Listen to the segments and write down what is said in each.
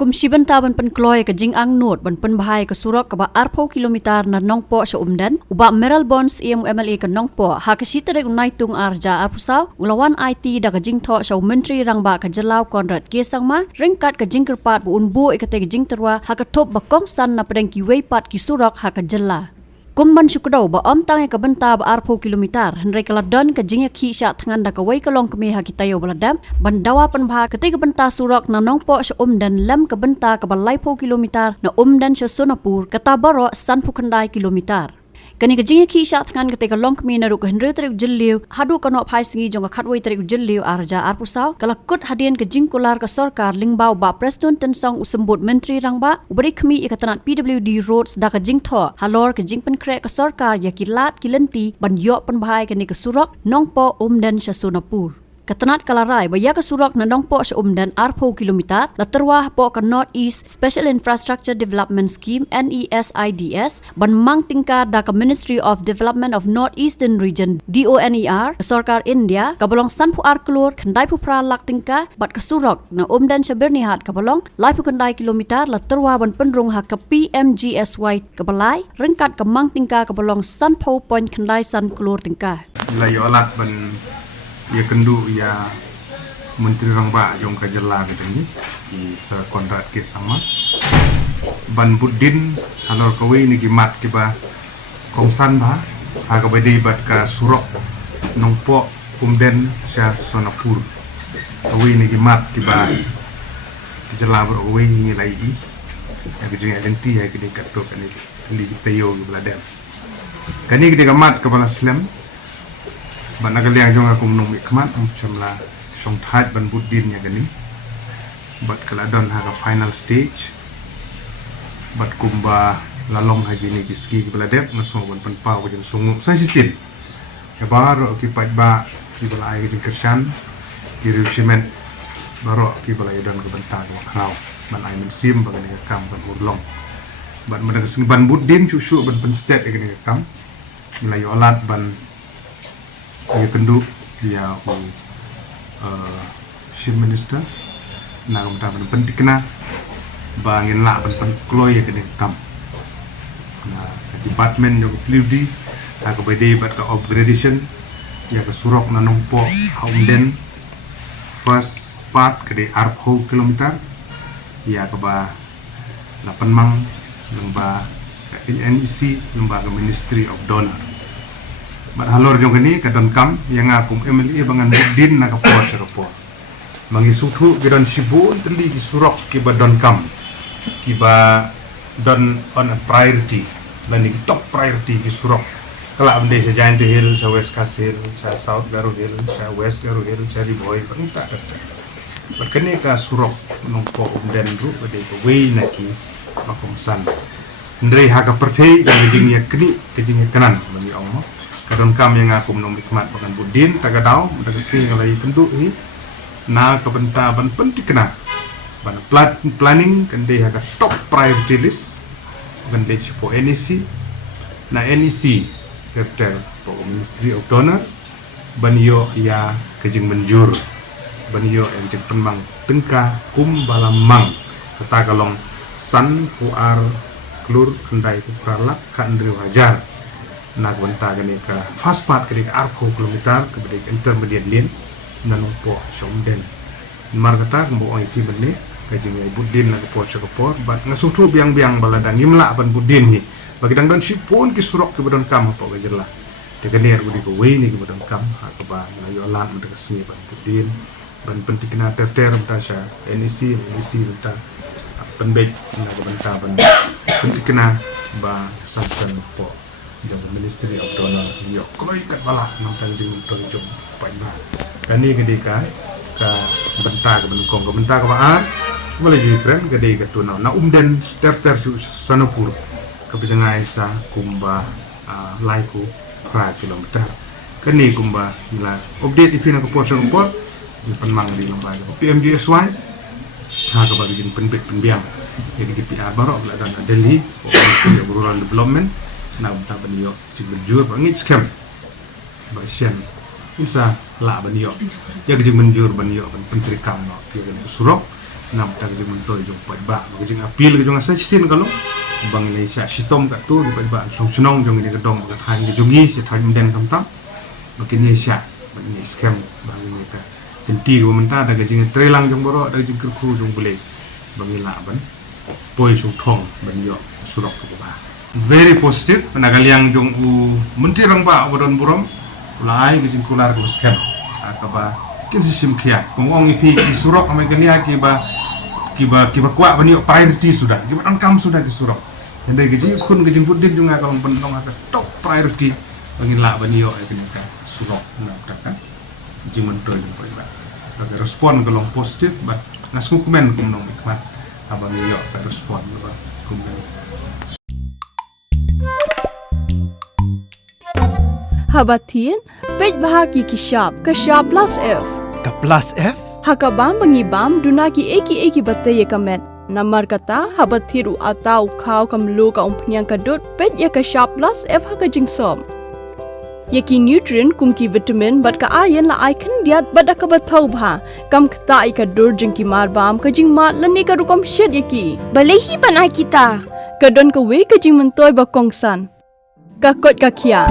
kum shiban taban pen kloy ke jing ang not ban pen bahai ke surok ke ba arpo kilometer na nongpo sya umdan uba meral bonds MLA ke nongpo ha ke sitere unai tung arja arpusau ulawan IT da ke jing tho sya menteri rangba ke jelau Konrad Gesangma ringkat ke jing kerpat bu unbu ikate ke jing terwa ha ke top bakong san na pedang ki weipat ki surok ha ke jela kumban syukudau ba om tang ke benta ba arpo kilometer henry keladon ke jing ki sya tangan da ke wei kelong kemi ha kita yo beladam bandawa pen bah ketika benta surok na nongpo sya dan lam ke benta ke balai po kilometer na dan sya sonapur kata baro san pukandai kilometer kani ke jing ki sya tangan ketika long kemi na ru ke henry trek jeliu hadu kanok phai singi jong ka khatwei trek jeliu arja arpusau kalakut hadian ke jing kular ke sarkar lingbau ba preston tensong usembut menteri rangba ubri kemi ikatanat PWD roads da ke jing tho halor ke jing pen krek ke sarkar ya kilat kilenti ban yok pen bahai kani ke surok nongpo dan sya sonapur Ketenat kalarai baya ke surok na nongpo sya dan arpo kilometer la terwah po ke North East Special Infrastructure Development Scheme NESIDS ban mang tingkar da ke Ministry of Development of North Eastern Region DONER ke Sarkar India ke bolong san pu ar kelur kendai pu pralak tingkar bat ke surok na dan sya bernihat ke bolong lai pu kendai kilometer la terwah ban penrung ha ke PMGSY ke balai rengkat ke mang tingkar ke bolong san pu point kendai san kelur tingkar layo alat ban ia kendu ia menteri rangba jong ka jela gedeni di Sir Konrad Gesangma ban budin halor kawe ni gimat kiba kongsan ba ha ka bede bat ka surok nongpo kumden sya sonapur kawe ni gimat kiba jela bro kawe ni lai i ya gejeng agenti ya gede katok ani li tayo gibladem kani gede gamat kepala slam ban agaliang jong aku menung ikmat chamla song that ban budin ya gani bat kaladon ha ka final stage bat kumba lalong haji ni kiski beladep ngasong ban penpa ko jeng sungu sa sisin ya baro ki ba ki bala ai jeng kersan ki rusimen baro ki bala idon ke bentang wa krau ban ai men sim ban ni kam ban urlong ban madag ban budin susu ban penstet ya gani kam melayu alat ban ia kendu dia chief minister na gamta ban pentikna bangin la ban pen kloy ya kene kam na department yo PWD ha ko bede bat ka upgradation ya ke surok na nongpo haumden first part ke arpo kilometer ya ke ba 8 mang lemba NEC lembaga Ministry of Donor bat halor jong kini kadon kam yang akum MLA bangan budin na kapor seropo mangi sutu gedon sibun teli ki surok ki badon kam ki ba don on a priority lani top priority ki surok kala amde sa Giant Hill sa West Castle sa South Garo Hill sa West Garo Hill sa Riboy pangta bat kini ka surok nongpo den ru bade ko way na ki makong san ndre ha ka perthei ka ding ya kini kejing kanan bagi Allah kadon kam yang aku menung nikmat bagan budin tagadau daga sing ngalai tentu ni na kabenta ban penting kena ban planning kan dia ha top priority list kan dia po NEC na NEC kertel po Ministry of Donor ban yo ya kejing menjur ban yo enjek penmang tengka kum balamang kata kalong san puar klur kendai ku pralak kan dri wajar nak wanta gani ka fast part ke arpo kilometer ke bede intermediate lane nanongpo somden markata mo oi ti benne ka jingai budin na po chokopor bat ngasutu biang-biang balada ngimla ban budin ni bagi dang don sipun ki surok ke badon kam po gajela de ganer udi ko we ni ke badon kam ha ko ba na yo lan de sini ban budin ban pentikna ter ta sha NEC ta penbej na ko banta ban pentikna ba sansan po yang Ministry of Donor yo kloi kat bala nang tanjung tonjong paina kani gedeka ka benta ka benkong ka benta ka baan bala ji kren gede ka tuna na umden ter su sanapur ka bijangai sa kumba laiku pra kilometer kani kumba ila update ipina ka portion report di penmang di lembaga PMGSY ha ka bagi penbet penbiang jadi DPR baru bela dan Delhi Rural Development na ta banyo ci berjur bangit scam ba shen insa la banyo ya gejeng menjur banyo ban pentri kam no ya surok nam tang di mentoi jong pai ba ba jing apil ke jong asa sin kalau bang ini sya sitom ka tu di pai ba song senong jong ini kedong ka than ke jongi si than den tam tam makin ni sya bang ini scam bang ini ka henti ko menta da ke jing trelang jong boro da jing kerku jong bule bang ila ban poi song thong ban yo surok ko ba very positive penagaliang jong u menteri rang ba wadon burom ulai ke jing kular ko scam akaba kinsi sim kia pengong ipi ki surok ame kenia kiba kuat bani priority sudah kiba angkam sudah ki surok ende geji kun geji budin junga kalau penong aka top priority bagi la bani yo kenia ka surok na kan jiman to ni ba bagi respon kalau positif ba ngasku komen kum nong ikmat abang yo ka respon ba komen Habatin pej bahagi kishap kashap plus F Ka plus F? Hakabam bangibam dunaki eki batay kamet namar kata habathiru atau khaw kamlu ka umpnyang kadut pej ya kashap plus F hakajing som Yaki nutrient kumki vitamin bat ka ayan la icon diat bat ka bathau bha kam kta ka dur jingki mar bam ka jing ma lani ka rukom shed yaki Balehi banai kita. kadon ka we ka jing mentoy ba kongsan ka kot ka khia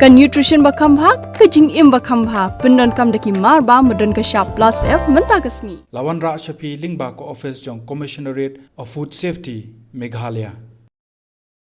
ka nutrition ba khambha ka jing im ba khambha pendon kam daki mar ba madon ka sharp plus F menta kasni Lawan Ra Shafi Lingba ko office jong Commissionerate of Food Safety Meghalaya